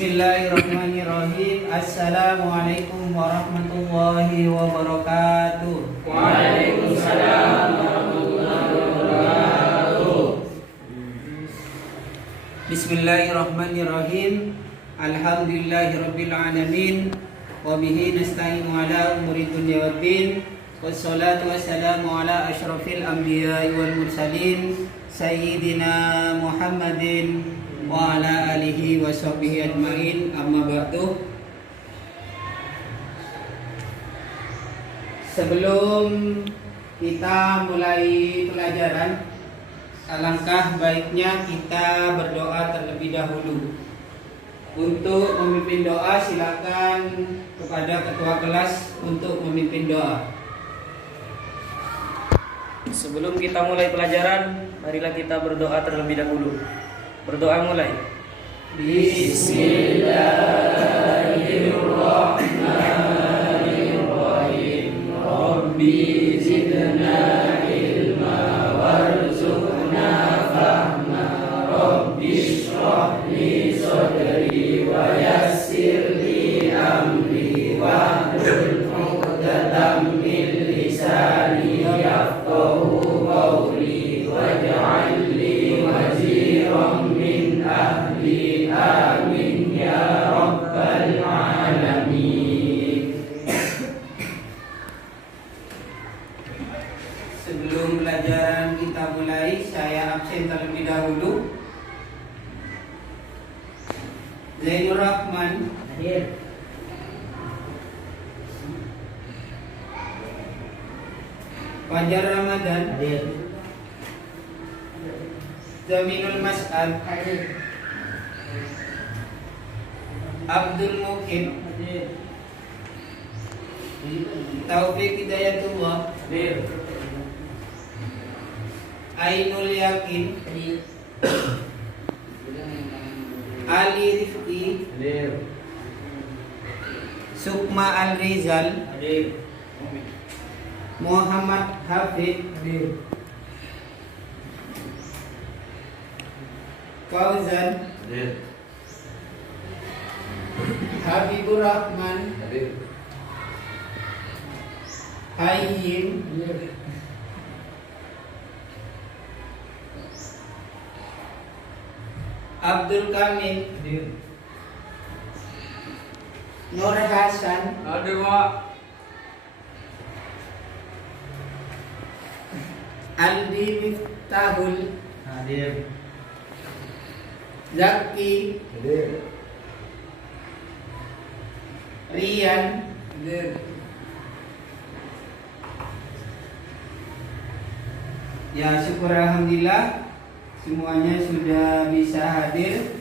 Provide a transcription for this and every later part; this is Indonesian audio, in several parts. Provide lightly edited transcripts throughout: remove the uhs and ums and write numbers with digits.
Bismillahirrahmanirrahim. Assalamualaikum warahmatullahi wabarakatuh. Waalaikumsalam warahmatullahi wabarakatuh. Bismillahirrahmanirrahim. Alhamdulillahirabbil alamin. Wa bihi nasta'inu ala umuri dunya waddin. Wassalatu wassalamu ala asyrafil anbiya'i wal mursalin sayyidina Muhammadin wa ala alihi wa sahbihi ajmain. Amma ba'du. Sebelum kita mulai pelajaran, alangkah baiknya kita berdoa terlebih dahulu. Untuk memimpin doa silakan kepada ketua kelas untuk memimpin doa. Sebelum kita mulai pelajaran, marilah kita berdoa terlebih dahulu. Berdoa mulai. Bismillahirrahmanirrahim. Rabbi zidna ilma warzuqna fahma. Rabbi shrah li sadri wa yassir li amri wahlul 'uqdatam min lisani yafqahu qawli waj'al li waziran min ahli. Amin ya rabbal alamin. Sebelum pelajaran kita mulai, saya absen terlebih dahulu. Zainur Rahman hadir. Fajar Ramadan hadir. Zaminul Mas'al hadir. Abdul Mukim hadir. Taufik Hidayatullah hadir. Ainul Yakin hadir. Ali Rifki hadir. Sukma Al-Rizal hadir. Muhammad Hafid hadir. Fauzan hadir. Habibur Rahman hadir. Hayyim hadir. Abdul Kamil hadir. Nur Hasan Hadir, Pak. Aldi Miftahul Hadir. Zaki Hadir. Rian hadir. Ya, syukur alhamdulillah semuanya sudah bisa hadir.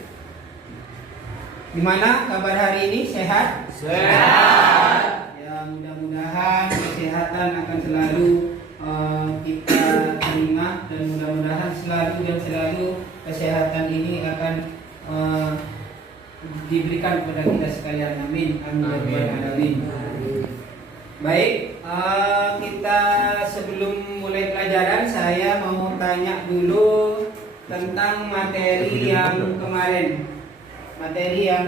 Gimana kabar hari ini? Sehat? Sehat. Ya, mudah-mudahan kesehatan akan selalu kita terima, dan mudah-mudahan selalu kesehatan ini akan diberikan kepada kita sekalian. Amin. Amin. Baik, kita sebelum mulai pelajaran saya mau tanya dulu tentang materi yang kemarin. Materi yang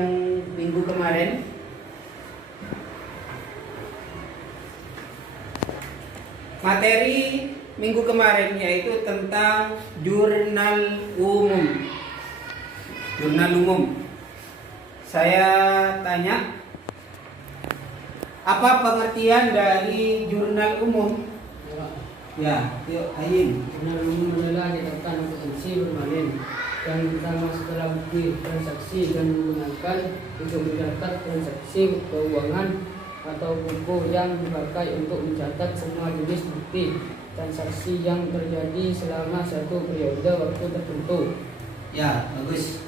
minggu kemarin. Materi minggu kemarin yaitu tentang jurnal umum. Jurnal umum. Saya tanya, apa pengertian dari jurnal umum? Ya, yuk Ayin. Jurnal umum adalah catatan potensi permanen yang pertama setelah bukti transaksi dan menggunakan untuk mencatat transaksi keuangan atau buku yang dipakai untuk mencatat semua jenis bukti transaksi yang terjadi selama satu periode waktu tertentu. Ya, bagus.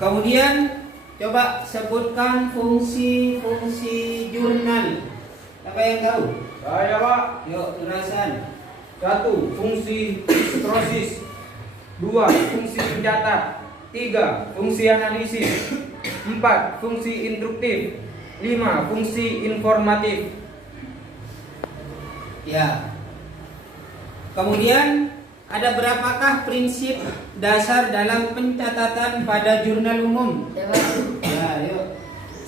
Kemudian coba sebutkan fungsi-fungsi jurnal. Apa yang tahu? Saya, Pak. Yuk, Nurasan. 1. Fungsi proses. 2. Fungsi pencatat. 3. Fungsi analisis. 4. Fungsi induktif. 5. Fungsi informatif. Ya. Kemudian Ada berapakah prinsip dasar dalam pencatatan pada jurnal umum? Ya, yuk.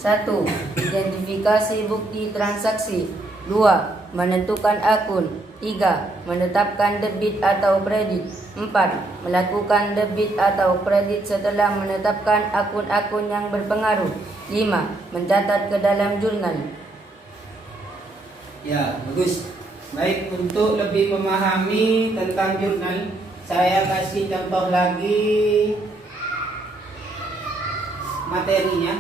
1. Identifikasi bukti transaksi. 2. Menentukan akun. 3. Menetapkan debit atau kredit. 4. Melakukan debit atau kredit setelah menetapkan akun-akun yang berpengaruh. 5. Mencatat ke dalam jurnal. Ya, bagus. Baik, untuk lebih memahami tentang jurnal, saya kasih contoh lagi materinya.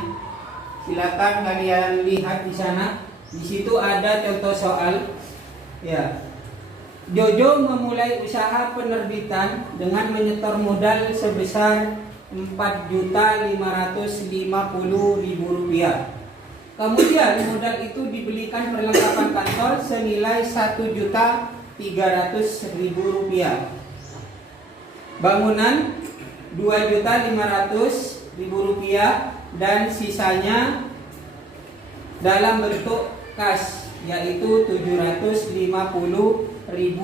Silakan kalian lihat di sana. Di situ ada contoh soal. Ya. Jojo memulai usaha penerbitan dengan menyetor modal sebesar Rp4.550.000. Kemudian modal itu dibelikan perlengkapan kantor senilai Rp1.300.000. Bangunan Rp2.500.000 dan sisanya dalam bentuk kas, yaitu Rp750.000.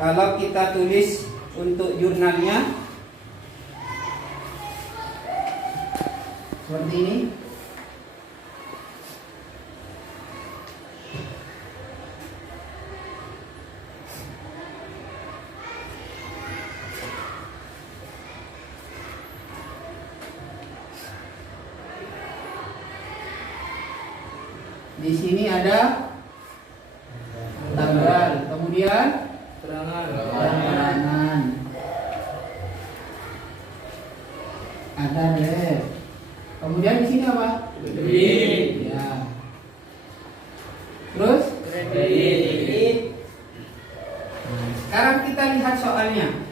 Kalau kita tulis untuk jurnalnya seperti ini. Di sini ada tanggal, kemudian keterangan, ada debit. Kemudian di sini apa? Debit. Ya. Terus kredit. Sekarang kita lihat soalnya.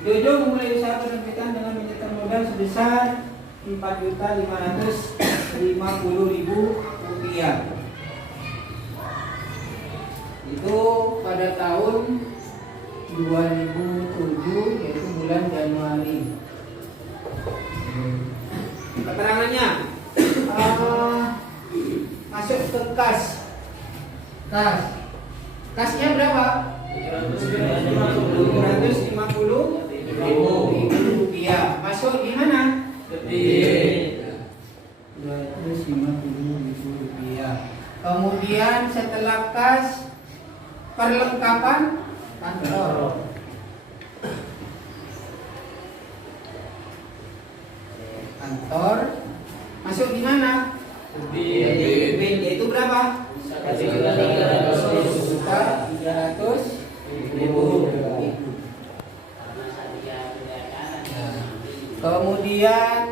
Jojo memulai usaha penerbitan dengan menyetor modal sebesar Rp4.550.000. Itu pada tahun 2007, yaitu bulan Januari. Keterangannya masuk ke kas. Kasnya berapa? Rp750.000. Masuk di mana? Rp250.000. Kemudian setelah kas, perlengkapan kantor. Masuk di mana? Debit. Yaitu berapa? Rp300.000. Kemudian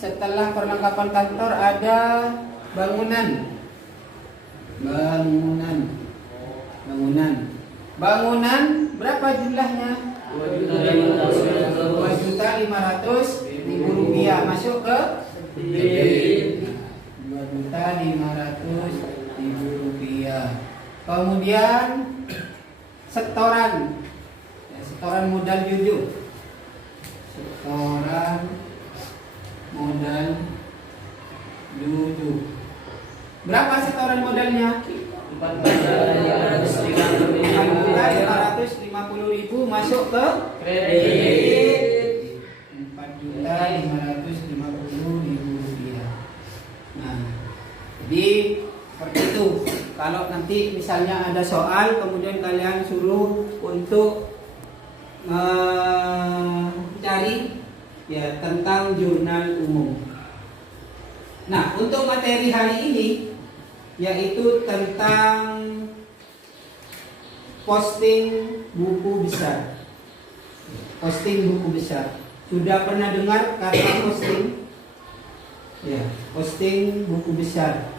setelah perlengkapan kantor ada bangunan. Bangunan berapa jumlahnya? Rp2.500.000. Masuk ke Rp2.500.000. Kemudian setoran modal Jojo. Berapa setoran modalnya? Rp4.550.000. Masuk ke kredit. Rp4.550.000. Nah, jadi seperti itu. Kalau nanti misalnya ada soal, kemudian kalian suruh untuk mencari ya tentang jurnal umum. Nah, untuk materi hari ini yaitu tentang posting buku besar. Sudah pernah dengar kata posting? Ya, posting buku besar.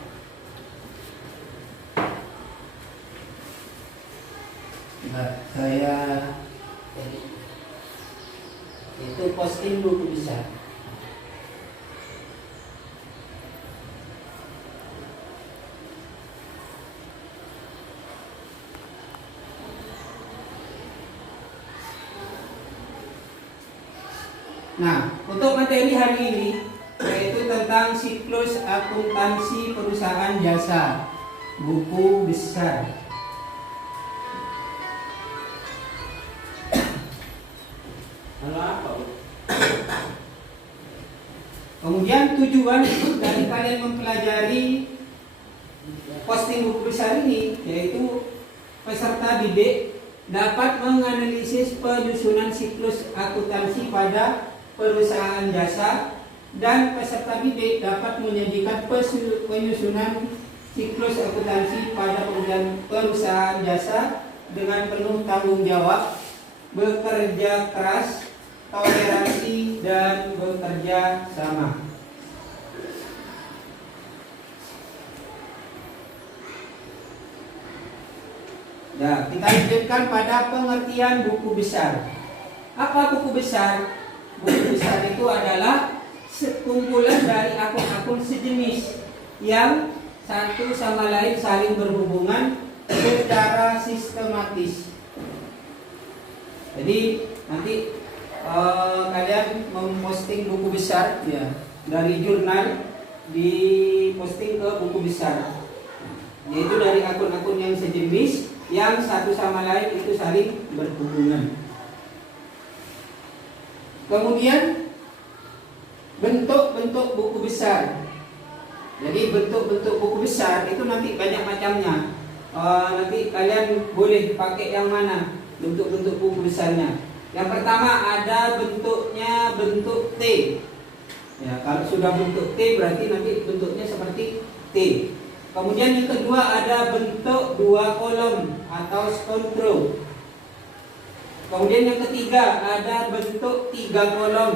Nah, itu posting buku besar. Nah, untuk materi hari ini yaitu tentang siklus akuntansi perusahaan jasa, buku besar. Halo apa? Kemudian tujuan dari kalian mempelajari posting buku besar ini yaitu peserta didik dapat menganalisis penyusunan siklus akuntansi pada perusahaan jasa dan peserta didik dapat menyajikan penyusunan siklus akuntansi pada perusahaan jasa dengan penuh tanggung jawab, bekerja keras, toleransi, dan bekerja sama. Nah, kita lanjutkan pada pengertian buku besar. Apa buku besar? Buku besar itu adalah sekumpulan dari akun-akun sejenis yang satu sama lain saling berhubungan secara sistematis. Jadi nanti kalian memposting buku besar ya dari jurnal diposting ke buku besar, yaitu dari akun-akun yang sejenis yang satu sama lain itu saling berhubungan. Kemudian bentuk-bentuk buku besar. Jadi bentuk-bentuk buku besar itu nanti banyak macamnya. Nanti kalian boleh pakai yang mana bentuk-bentuk buku besarnya. Yang pertama ada bentuknya bentuk T. Ya, kalau sudah bentuk T berarti nanti bentuknya seperti T. Kemudian yang kedua ada bentuk 2 kolom atau scontro. Kemudian yang ketiga ada bentuk 3 kolom.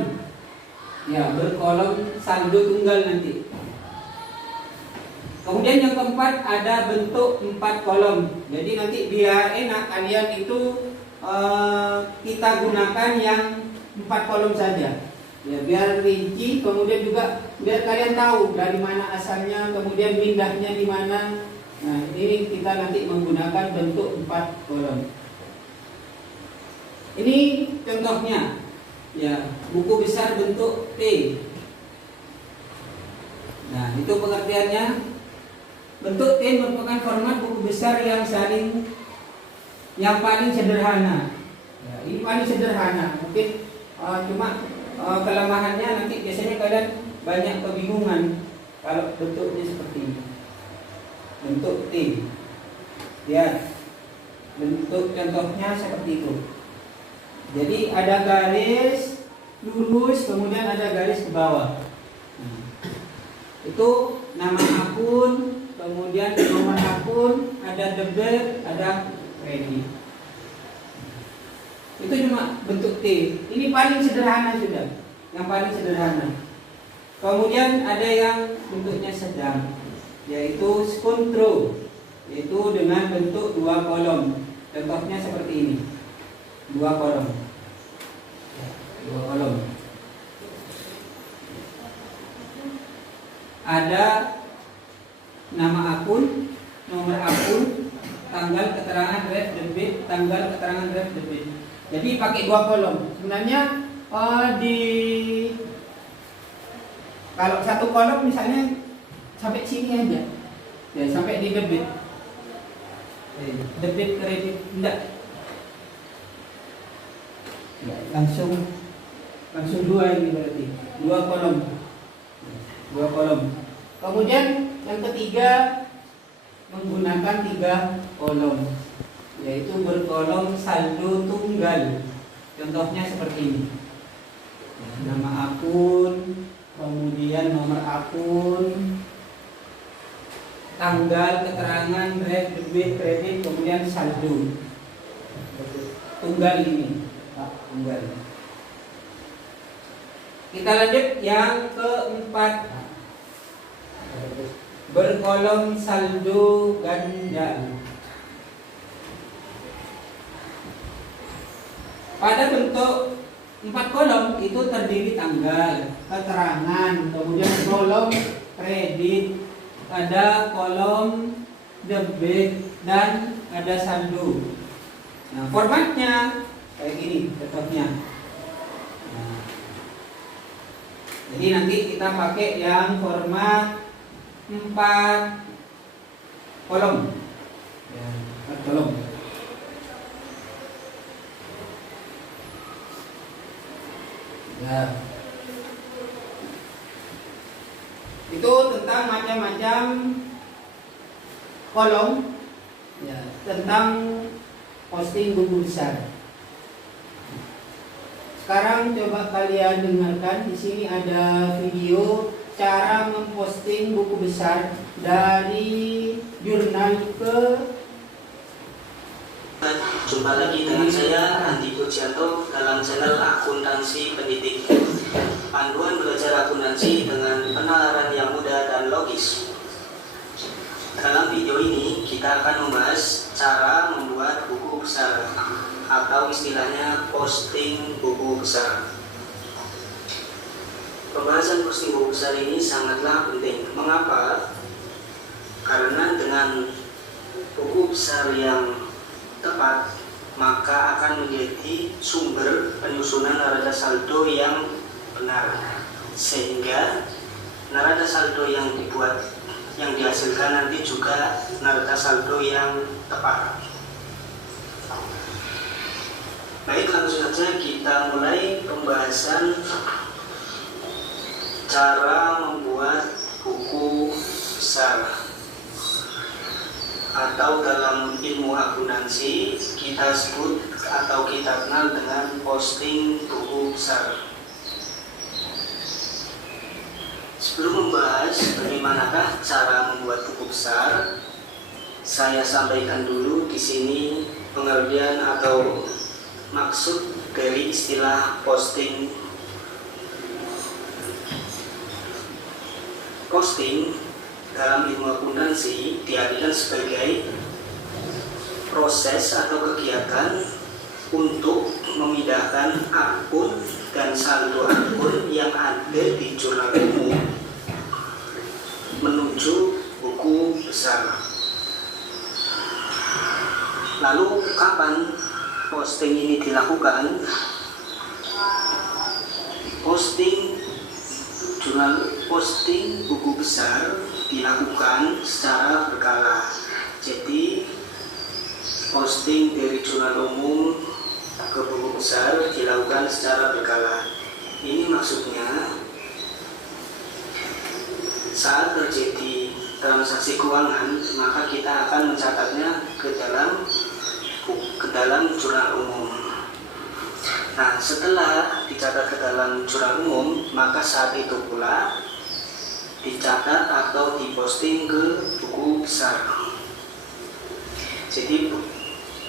Ya, berkolom saldo tunggal nanti. Kemudian yang keempat ada bentuk 4 kolom. Jadi nanti biar enak kalian itu kita gunakan yang 4 kolom saja. Ya, biar rinci, kemudian juga biar kalian tahu dari mana asalnya, kemudian pindahnya di mana. Nah, ini kita nanti menggunakan bentuk 4 kolom. Ini contohnya. Ya, buku besar bentuk T. Nah, itu pengertiannya. Bentuk T merupakan format buku besar yang paling sederhana. Ya, ini paling sederhana. Mungkin cuma kelemahannya nanti biasanya kalian banyak kebingungan kalau bentuknya seperti ini. Bentuk T. Ya, bentuk contohnya seperti itu. Jadi ada garis lurus, kemudian ada garis ke bawah. Itu nama akun, kemudian nomor akun, ada debit, ada kredit. Itu cuma bentuk T. Ini paling sederhana sudah, yang paling sederhana. Kemudian ada yang bentuknya sedang, yaitu scontro, yaitu dengan bentuk 2 kolom. Contohnya seperti ini, 2 kolom, 2 kolom. Ada nama akun, nomor akun, tanggal keterangan direct debit, tanggal keterangan direct debit. Jadi pakai 2 kolom. Sebenarnya kalau 1 kolom misalnya sampai sini aja, ya sampai di debit, debit kredit enggak, ya, langsung 2 ini berarti 2 kolom, 2 kolom. Kemudian yang ketiga menggunakan 3 kolom, yaitu berkolom saldo tunggal. Contohnya seperti ini. Nama akun, kemudian nomor akun, tanggal keterangan direct debit kredit, kemudian saldo tunggal ini, tunggal. Kita lanjut yang keempat, berkolom saldo ganda. Pada bentuk 4 kolom itu terdiri tanggal, keterangan, kemudian kolom kredit, ada kolom debit, dan ada saldo. Nah, formatnya kayak gini contohnya. Nah, jadi nanti kita pakai yang format 4 kolom. Ya, 4 kolom. Ya. Itu tentang macam-macam kolom, ya, tentang posting buku besar. Sekarang coba kalian dengarkan, di sini ada video cara memposting buku besar dari jurnal ke. Jumpa lagi dengan saya Andi Pujianto dalam channel Akuntansi Pendidik. Panduan belajar akuntansi dengan penalaran yang mudah dan logis. Dalam video ini kita akan membahas cara membuat buku besar atau istilahnya posting buku besar. Pembahasan posting buku besar ini sangatlah penting. Mengapa? Karena dengan buku besar yang tepat, maka akan menjadi sumber penyusunan neraca saldo yang benar, sehingga neraca saldo yang dihasilkan nanti juga neraca saldo yang tepat. Baik, langsung saja kita mulai pembahasan cara membuat buku besar, atau dalam ilmu akuntansi kita sebut atau kita kenal dengan posting buku besar. Sebelum membahas bagaimanakah cara membuat buku besar, saya sampaikan dulu di sini pengertian atau maksud dari istilah posting. Posting dalam ilmu akuntansi diartikan sebagai proses atau kegiatan untuk memindahkan akun dan saldo akun yang ada di jurnal umum menuju buku besar. Lalu kapan posting ini dilakukan? Posting buku besar dilakukan secara berkala. Jadi posting dari jurnal umum ke buku besar dilakukan secara berkala. Ini maksudnya saat terjadi transaksi keuangan, maka kita akan mencatatnya ke dalam jurnal umum. Nah, setelah dicatat ke dalam jurnal umum, maka saat itu pula dicatat atau diposting ke buku besar. Jadi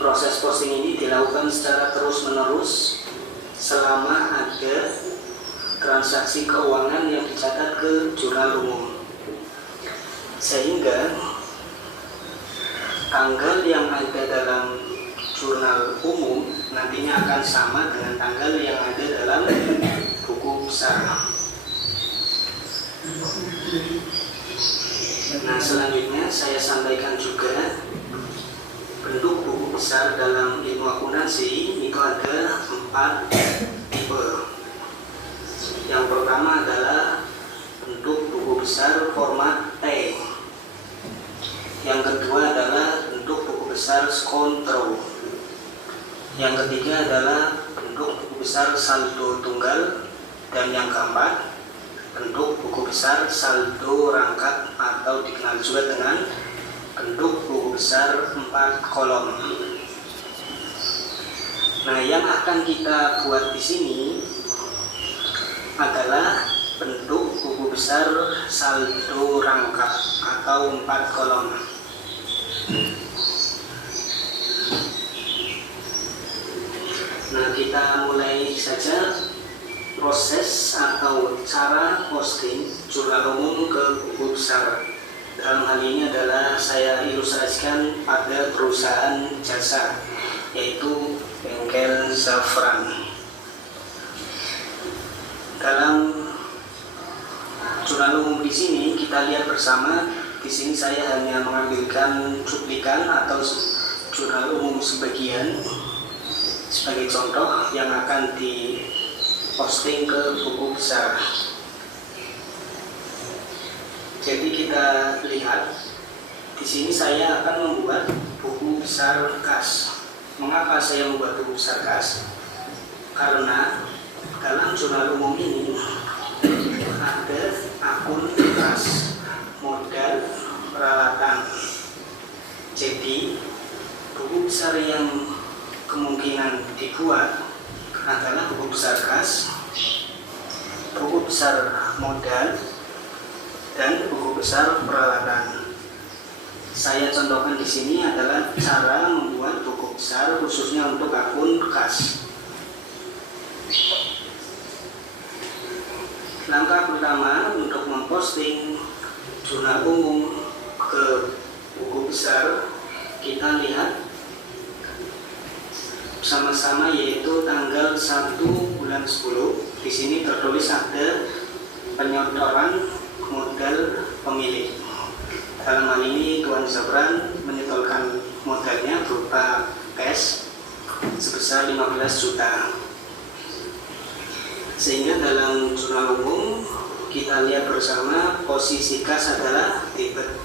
proses posting ini dilakukan secara terus-menerus selama ada transaksi keuangan yang dicatat ke jurnal umum, sehingga tanggal yang ada dalam jurnal umum nantinya akan sama dengan tanggal yang ada dalam buku besar. Nah, selanjutnya saya sampaikan juga bentuk buku besar dalam ilmu akuntansi itu ada 4 tipe. Yang pertama adalah bentuk buku besar format T. Yang kedua adalah bentuk buku besar skontro. Yang ketiga adalah bentuk buku besar saldo tunggal. Dan yang keempat, bentuk buku besar saldo rangkap atau dikenal juga dengan bentuk buku besar 4 kolom. Nah, yang akan kita buat di sini adalah bentuk buku besar saldo rangkap atau 4 kolom. Nah, kita mulai saja proses atau cara posting jurnal umum ke buku besar. Dalam hal ini adalah saya ilustrasikan pada perusahaan jasa, yaitu bengkel Zafran. Dalam jurnal umum di sini kita lihat bersama. Di sini saya hanya mengambilkan cuplikan atau jurnal umum sebagian sebagai contoh yang akan diposting ke buku besar. Jadi kita lihat di sini saya akan membuat buku besar kas. Mengapa saya membuat buku besar kas? Karena dalam jurnal umum ini ada akun kas, modal, peralatan. Jadi buku besar yang kemungkinan dibuat adalah buku besar kas, buku besar modal, dan buku besar peralatan. Saya contohkan di sini adalah cara membuat buku besar khususnya untuk akun kas. Langkah pertama untuk memposting jurnal umum ke buku besar, kita lihat sama-sama, yaitu tanggal 1 bulan 10. Di sini tertulis ada penyodoran modal pemilik. Dalam hal ini Tuan Zabran menyetorkan modalnya berupa cash sebesar 15 juta. Sehingga dalam jurnal umum kita lihat bersama posisi kas adalah debit,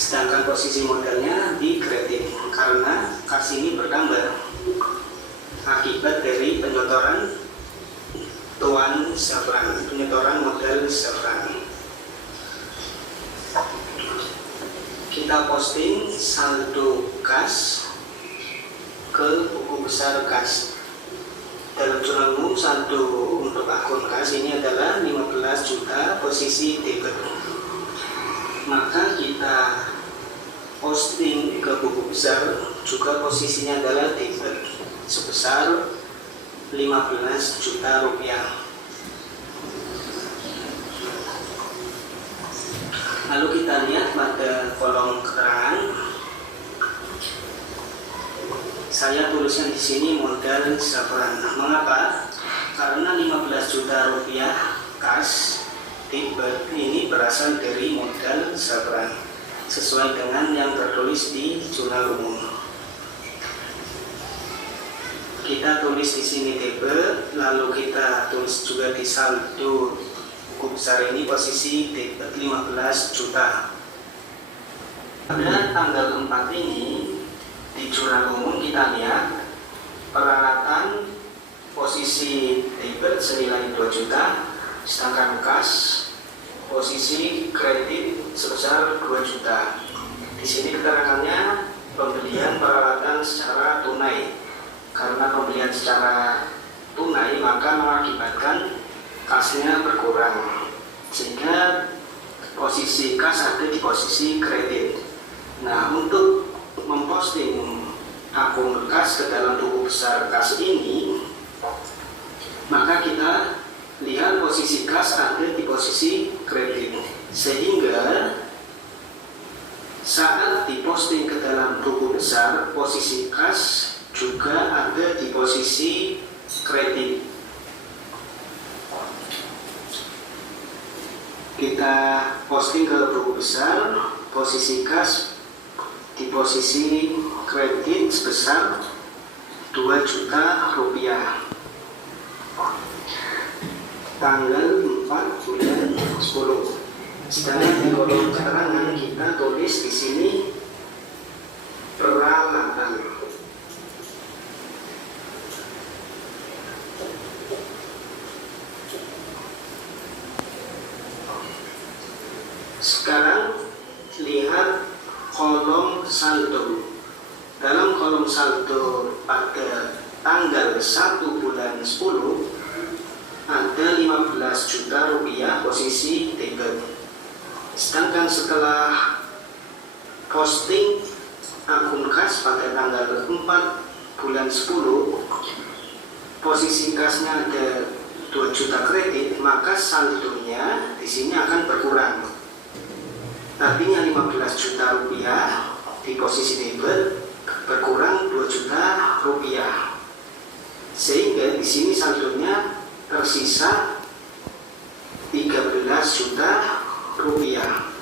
sedangkan posisi modalnya di kredit karena kas ini bertambah akibat dari penyodoran Tuan Zabran, penyodoran modal Zabran. Kita posting saldo kas ke buku besar kas. Dalam jurnal umum saldo untuk akun kas ini adalah 15 juta posisi debit. Maka kita posting ke buku besar juga posisinya adalah debit sebesar 15 juta rupiah. Lalu kita lihat pada kolom keterangan, saya tuliskan di sini modal Zabran. Mengapa? Karena 15 juta rupiah kas debit ini berasal dari modal Zabran sesuai dengan yang tertulis di jurnal umum. Kita tulis di sini debit, lalu kita tulis juga di saldo buku besar ini posisi debit 15 juta. Pada tanggal 4 ini di jurnal umum kita lihat peralatan posisi debit senilai 2 juta, sedangkan kas posisi kredit sebesar 2 juta. Di sini keterangannya pembelian peralatan secara tunai. Karena pembelian secara tunai maka mengakibatkan kasnya berkurang, sehingga posisi kas ada di posisi kredit. Nah, untuk memposting akun kas ke dalam buku besar kas ini, maka kita lihat posisi kas ada di posisi kredit, sehingga saat diposting ke dalam buku besar posisi kas juga ada di posisi kredit. Kita posting ke buku besar, posisi kas di posisi kredit sebesar 2 juta rupiah. Tanggal 4 bulan 10. Sedangkan di kolom keterangan kita tulis di sini peralatan. Sekarang lihat kolom saldo. Dalam kolom saldo pada tanggal 1 bulan 10 ada 15 juta rupiah posisi debit. Sedangkan setelah posting akun kas pada tanggal 4 bulan 10 posisi kasnya ada 2 juta kredit, maka saldonya di sini akan berkurang. Artinya 15 juta rupiah di posisi debit berkurang 2 juta rupiah, sehingga di sini saldonya tersisa 13 juta rupiah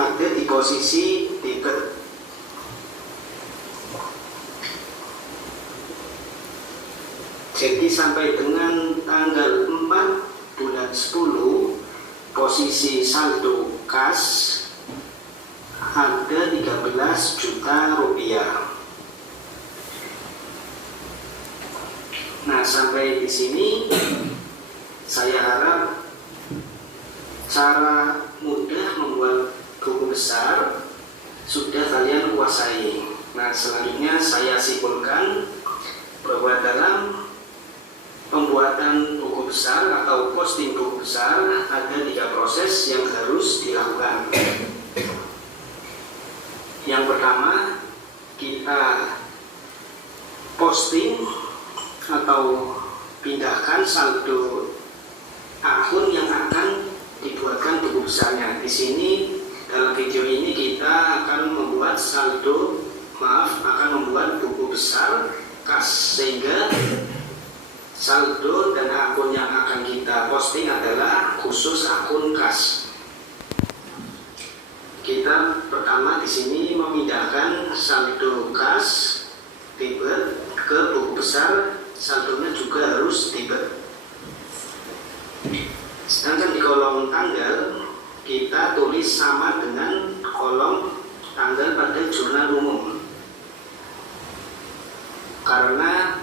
ada di posisi debit. Jadi sampai dengan tanggal 4 bulan 10 posisi saldo kas ada 13 juta rupiah. Nah, sampai di sini saya harap cara mudah membuat buku besar sudah kalian kuasai. Nah, selanjutnya saya simpulkan bahwa dalam pembuatan buku besar atau posting buku besar ada 3 proses yang harus dilakukan. Yang pertama, kita posting atau pindahkan saldo akun yang akan dibuatkan buku besarnya. Di sini dalam video ini kita akan membuat akan membuat buku besar kas, sehingga saldo dan akun yang akan kita posting adalah khusus akun kas. Kita pertama di sini memindahkan saldo kas debit ke buku besar, saldonya juga harus debit. Sedangkan di kolom tanggal kita tulis sama dengan kolom tanggal pada jurnal umum, karena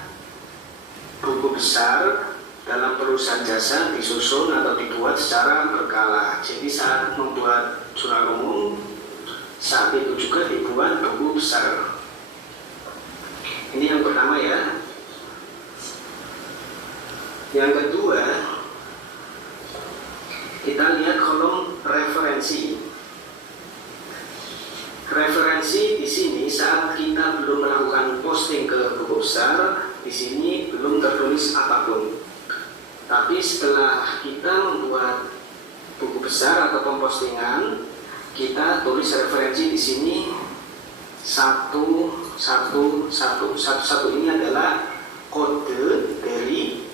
buku besar dalam perusahaan jasa disusun atau dibuat secara berkala. Jadi saat membuat jurnal umum, saat itu juga dibuat buku besar. Ini yang pertama ya. Yang kedua, kita lihat kolom referensi. Referensi di sini saat kita belum melakukan posting ke buku besar, di sini belum tertulis apapun. Tapi setelah kita membuat buku besar atau pempostingan, kita tulis referensi di sini 111. 111 ini adalah kode dari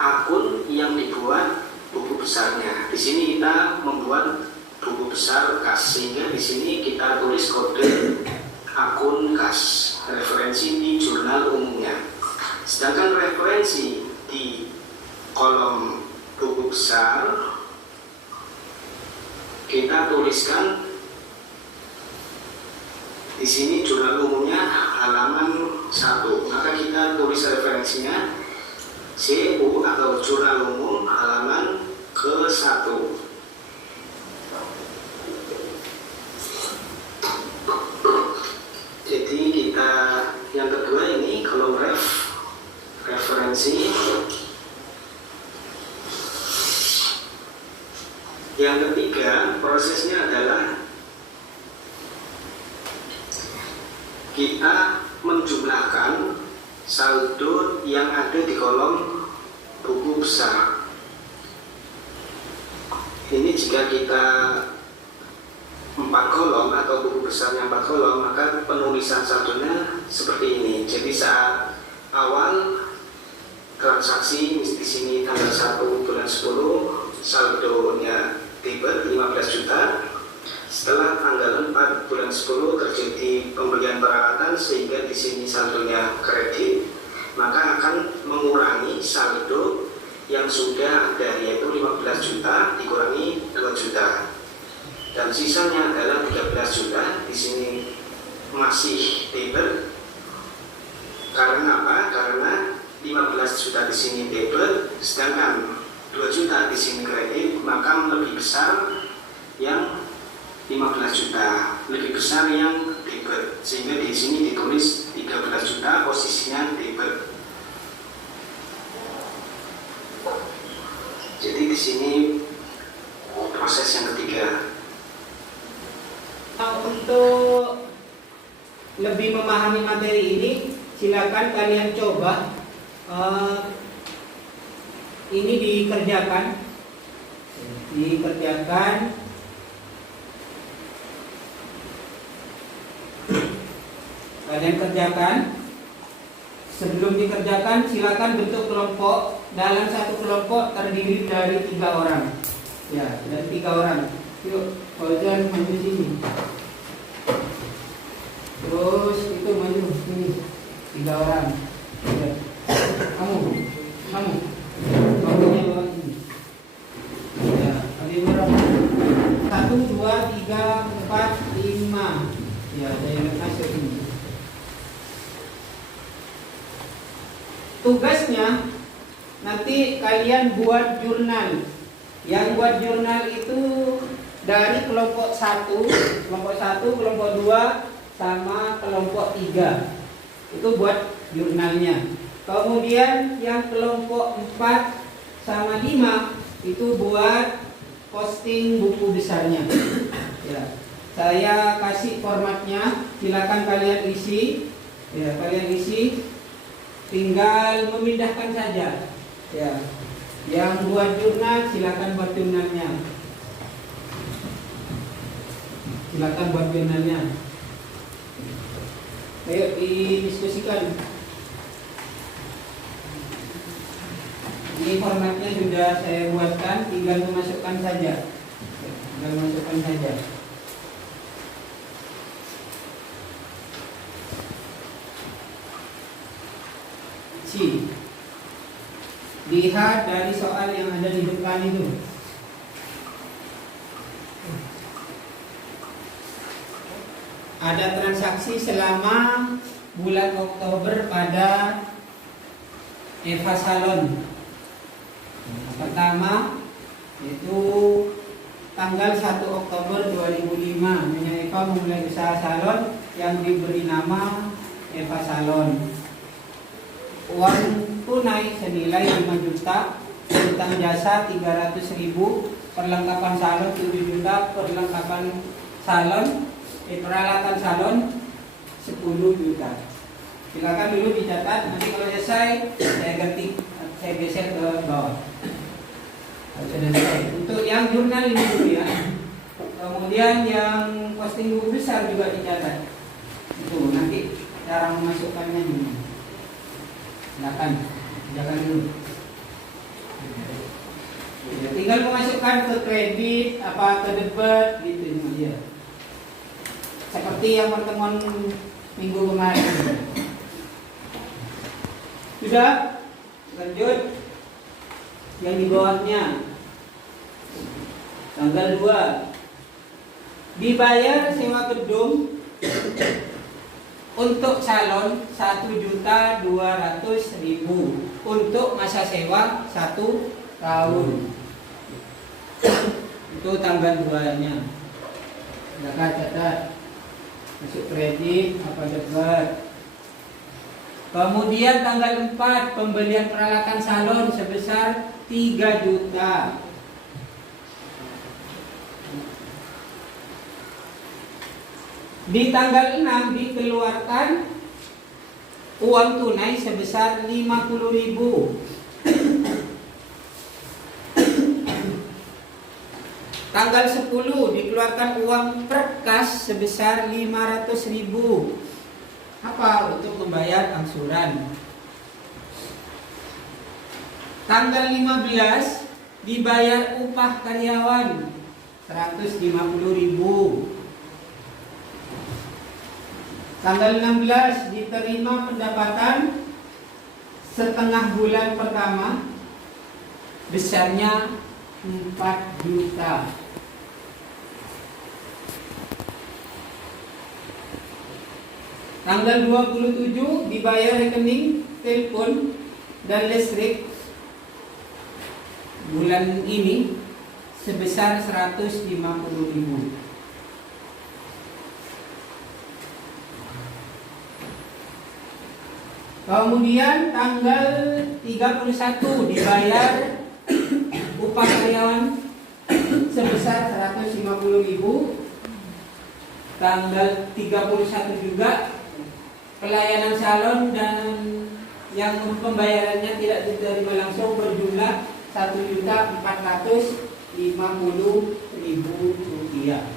akun yang dibuat buku besarnya. Di sini kita membuat buku besar kas, sehingga di sini kita tulis kode akun kas, referensi di jurnal umumnya. Sedangkan referensi di kolom buku besar kita tuliskan di sini jurnal umumnya halaman 1. Maka kita tulis referensinya JU atau jurnal umum halaman ke-1. Jadi kita yang kedua ini kolom referensi. Yang ketiga prosesnya adalah kita menjumlahkan saldo yang ada di kolom buku besar. Ini jika kita 4 kolom atau buku besarnya 4 kolom, maka penulisan saldonya seperti ini. Jadi saat awal transaksi di sini tanggal 1 bulan 10, saldonya debit 15 juta. Setelah tanggal 4 bulan 10 terjadi pembelian peralatan sehingga di sini saldonya kredit, maka akan mengurangi saldo yang sudah ada, yaitu 15 juta dikurangi 2 juta. Dan sisanya adalah 13 juta. Di sini masih debit. Karena apa? Karena 15 juta di sini debit, sedangkan 2 juta di sini kredit, maka lebih besar yang 15 juta, lebih besar yang debit, sehingga di sini ditulis 13 juta, posisinya debit. Jadi di sini proses yang ketiga. Untuk lebih memahami materi ini, silakan kalian coba ini dikerjakan. Kalian kerjakan. Sebelum dikerjakan, silakan bentuk kelompok. Dalam satu kelompok terdiri dari 3 orang. Ya, dari 3 orang. Yuk, Fauzan maju sini. Terus itu maju sini. 3 orang. Ya. Kamu bawa ini. Ya, ambil berapa? 1, 2, 3, 4, 5. Ya, saya masuk ini. Tugas tugasnya nanti kalian buat jurnal. Yang buat jurnal itu dari kelompok 1, kelompok 2 sama kelompok 3. Itu buat jurnalnya. Kemudian yang kelompok 4 sama 5 itu buat posting buku besarnya. Ya. Saya kasih formatnya, silakan kalian isi. Ya, kalian isi, tinggal memindahkan saja. Ya. Yang buat jurnal silakan buat jurnalnya. Silakan buat jurnalnya. Ayo didiskusikan. Ini formatnya sudah saya buatkan, tinggal memasukkan saja. Tinggal masukkan saja. C. Lihat dari soal yang ada di depan itu. Ada transaksi selama bulan Oktober pada Eva Salon. Pertama itu tanggal 1 Oktober 2005 Nyonya Eva memulai usaha salon yang diberi nama Eva Salon. Uang tunai senilai 5 juta, utang jasa 300.000, perlengkapan salon 7 juta, perlengkapan salon, peralatan salon 10 juta. Silakan dulu dicatat, nanti kalau selesai saya ganti, saya geser ke bawah. Sudah selesai. Untuk yang jurnal ini dulu ya. Kemudian yang posting buku besar juga dicatat. Itu nanti cara memasukkannya dulu. Silakan dulu. Ya, tinggal memasukkan ke kredit, apa ke debit gitu ya. Seperti yang pertemuan minggu kemarin. Sudah, lanjut. Yang di bawahnya tanggal 2 dibayar sewa gedung untuk salon 1.200.000 untuk masa sewa 1 tahun. Itu tanggal 2-nya. Silakan catat. Masuk kredit apa debit. Kemudian tanggal 4 pembelian peralatan salon sebesar 3 juta. Di tanggal 6 dikeluarkan uang tunai sebesar 50.000. Tanggal 10 dikeluarkan uang perkas sebesar 500.000. Apa? Untuk membayar angsuran. Tanggal 15 dibayar upah karyawan 150.000. Tanggal 16 diterima pendapatan setengah bulan pertama besarnya 4 juta. Tanggal 27 dibayar rekening telepon dan listrik bulan ini sebesar 150.000. Kemudian tanggal 31 dibayar upah karyawan sebesar 150.000. Tanggal 31 juga pelayanan salon dan yang pembayarannya tidak diterima langsung berjumlah 1.450.000 rupiah.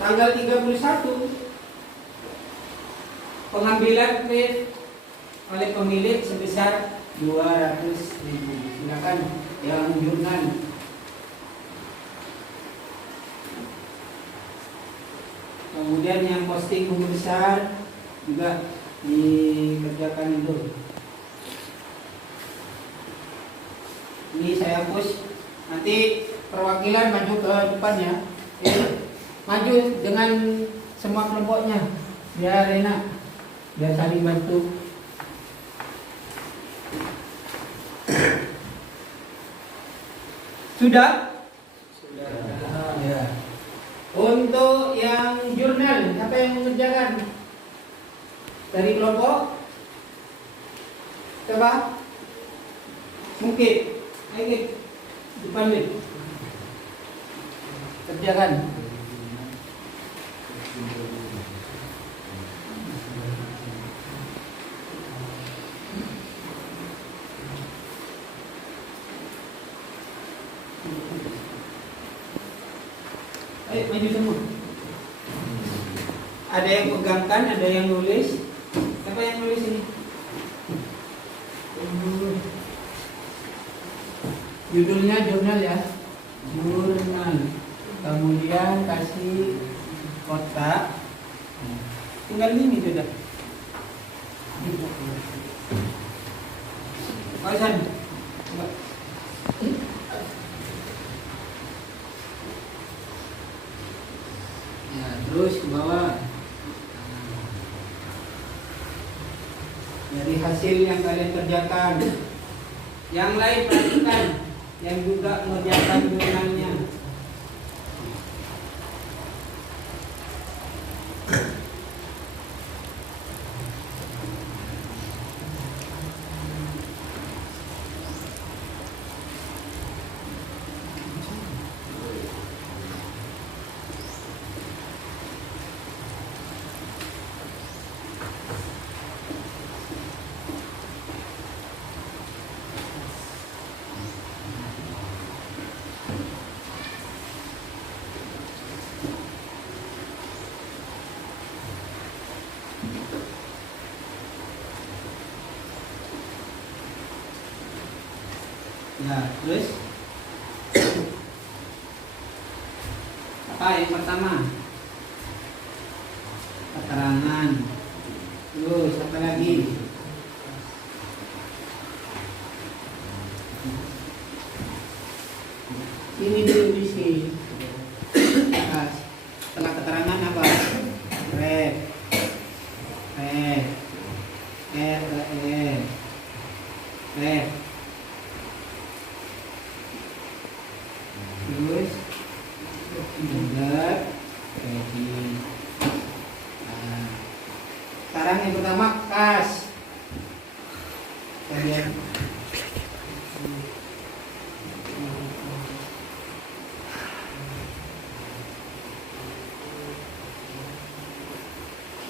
Tanggal 31 pengambilan kredit oleh pemilik sebesar 200.000. Silakan yang jurnal. Kemudian yang posting buku besar juga dikerjakan itu. Ini saya push. Nanti perwakilan maju ke depannya. Maju dengan semua kelompoknya. Biar enak. Biar saling bantu. Sudah? Ya. Untuk yang jurnal, siapa yang mengerjakan? Dari kelompok? Coba. Mungkin. Ayo, depan nih. Kerjakan. Ayo maju semua. Ada yang pegangkan, ada yang nulis. Siapa yang nulis ini? Judulnya jurnal ya. Jurnal. Kemudian kasih kotak. Tinggal ini sudah. Kawasan. Coba. Ya, terus ke bawah. Dari hasil yang kalian kerjakan. Yang lain perhatikan, yang juga mengerjakan jurnalnya. Ya, terus apa yang pertama? Keterangan. Terus apa lagi? Ini dulu di sini. Nah, setelah keterangan apa? Ref. Terus benar ready. Nah, sekarang yang pertama kas. Kita lihat.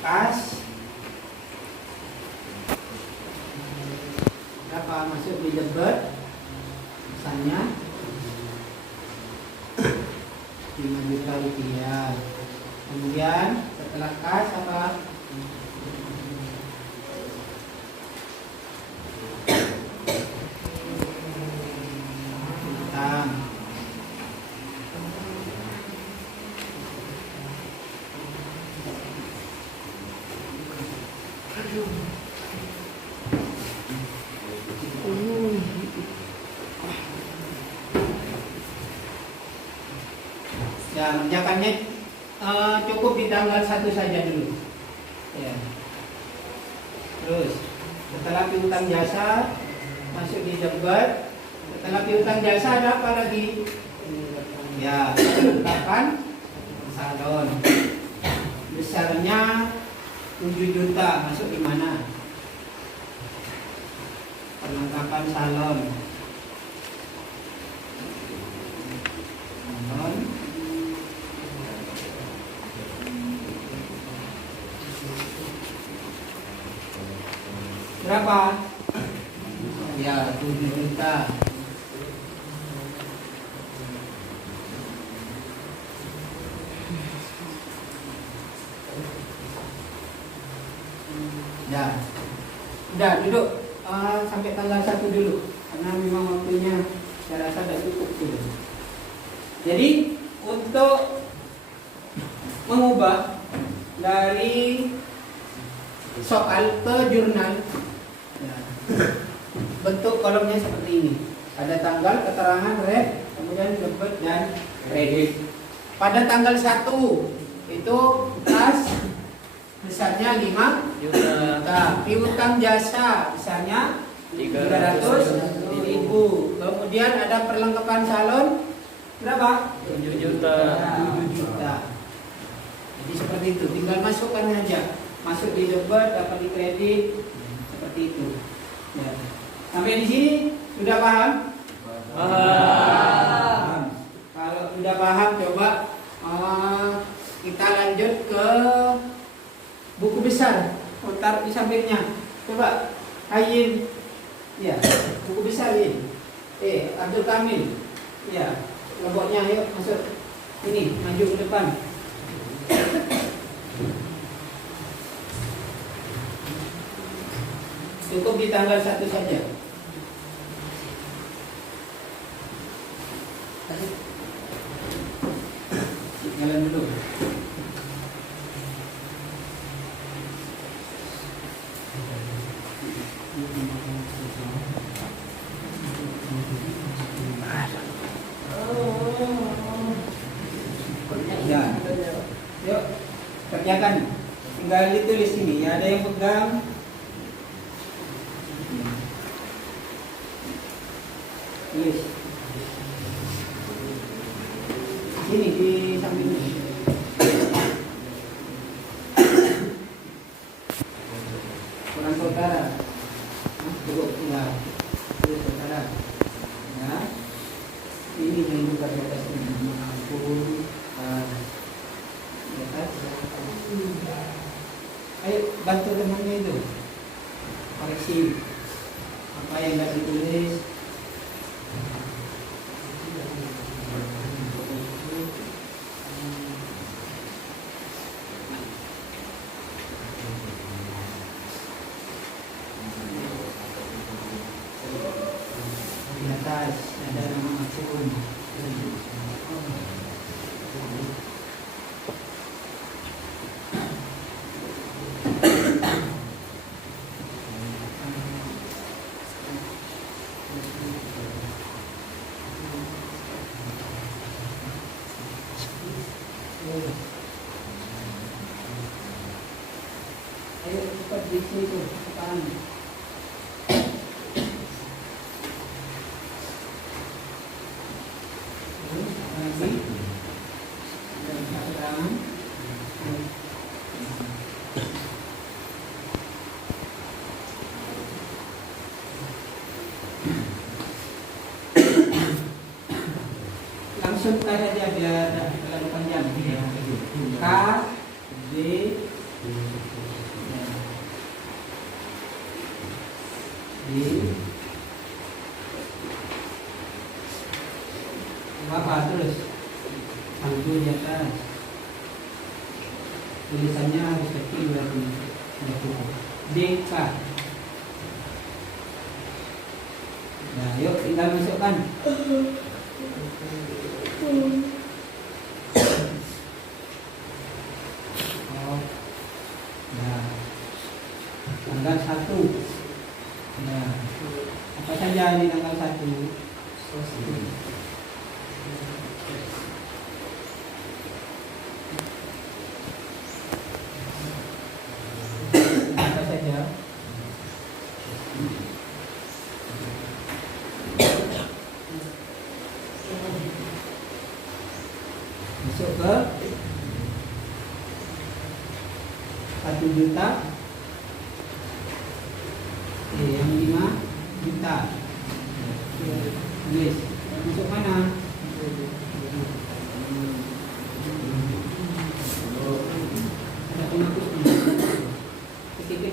Kas. Berapa masuk di debit? Misalnya 5 juta rupiah. Kemudian setelah kas apa? Utang. Ya, mengerjakannya cukup di tanggal 1 saja dulu. Ya. Terus setelah piutang jasa masuk di debat. Setelah piutang jasa ada apa lagi? Ya, perlengkapan salon. Besarnya 7 juta masuk di mana? Perlengkapan salon. Berapa? Ya, 7 juta. Ya. Udah duduk sampai tanggal 1 dulu. Karena memang waktunya saya rasa sudah cukup dulu. Jadi untuk mengubah dari soal ke jurnal, ya, bentuk kolomnya seperti ini. Ada tanggal, keterangan, ref, kemudian debit dan kredit. Pada tanggal 1 itu kas besarnya 5 juta. Piutang jasa besarnya 300.000. Kemudian ada perlengkapan salon berapa? 7 juta. 7 juta. Jadi seperti itu, tinggal masukkan aja. Masuk di debit, dapat di kredit, seperti itu. Ya. Sampai di sini sudah paham? Paham. Kalau sudah paham, coba kita lanjut ke buku besar. Taruh di sampingnya. Coba, Ayin. Ya, buku besar ini. Abdul Kamil. Ya, kelompoknya ayo masuk. Ini, maju ke depan. Cukup di tanggal 1 saja. Jalan dulu. Ya. Yuk, kerjakan. Tinggal ditulis sini. Ya, ada yang pegang. Tulis. Sini di samping ini. Kurang saudara. Cukup tinggal. Tulis saudara. Ya. Ini yang buka di atas ini. Ampun. Ayo bantu temannya itu. Koreksi apa yang tidak ditulis. Di atas ada nama akun. Ayo cepat di situ sekarang. Lagi. Dan sekarang. Langsung saja biar terlalu panjang. K D apa terus satu di atas tulisannya harus kecil berarti DK. Nah, yuk tinggal masukkan. Nah, tanggal 1. Nah, apa saja ini tanggal 1? Apa saja? Masuk ke 1 juta. Yang 5 juta. Tulis. Masuk mana? Ada penghapusnya. Ketik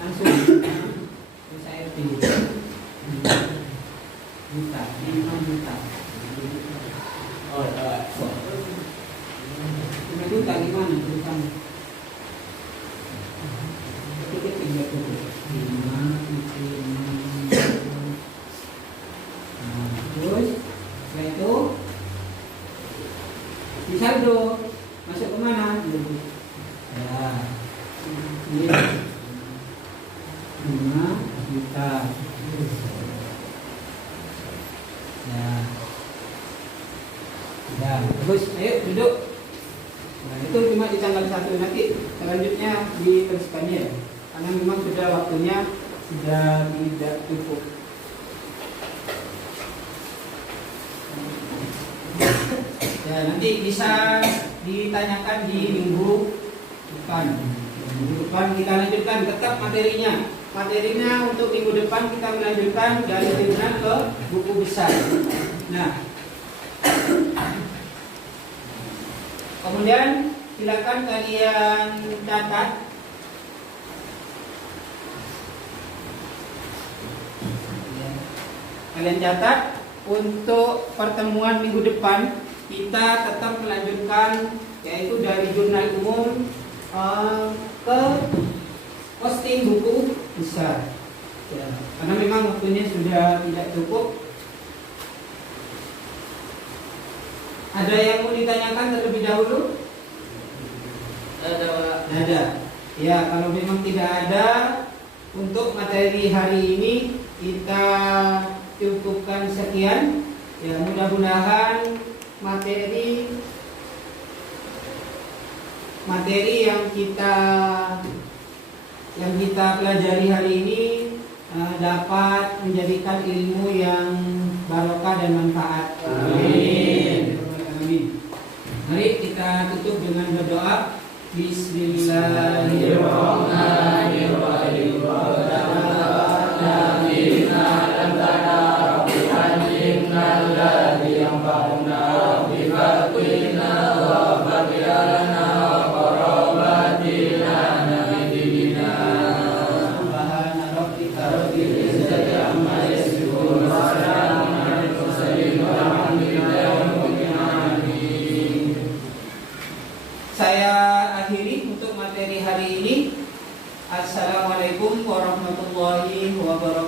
langsung. Terus saya pilih. Juta. 5 juta. 5 juta gimana? Tulisan. Ketik tinggal tulis. 5. Terus setelah itu di saldo masuk ke mana? Ya, ini 5 juta. Ya, ya, terus ayo duduk. Nah, itu cuma di tanggal 1 nanti selanjutnya diteruskannya, karena memang sudah waktunya sudah tidak cukup. Ya, nanti bisa ditanyakan di minggu depan. Minggu depan kita lanjutkan tetap materinya. Materinya untuk minggu depan kita melanjutkan dari jurnal ke buku besar. Nah, kemudian silakan kalian catat. Kalian catat untuk pertemuan minggu depan kita tetap melanjutkan yaitu dari jurnal umum ke posting buku besar. Ya, karena memang waktunya sudah tidak cukup. Ada yang mau ditanyakan terlebih dahulu? Ada. Ya, kalau memang tidak ada, untuk materi hari ini kita cukupkan sekian. Ya, mudah-mudahan materi yang kita pelajari hari ini dapat menjadikan ilmu yang barokah dan manfaat. Amin. Amin. Mari kita tutup dengan berdoa. Bismillahirrahmanirrahim. Saya akhiri untuk materi hari ini. Assalamualaikum warahmatullahi wabarakatuh.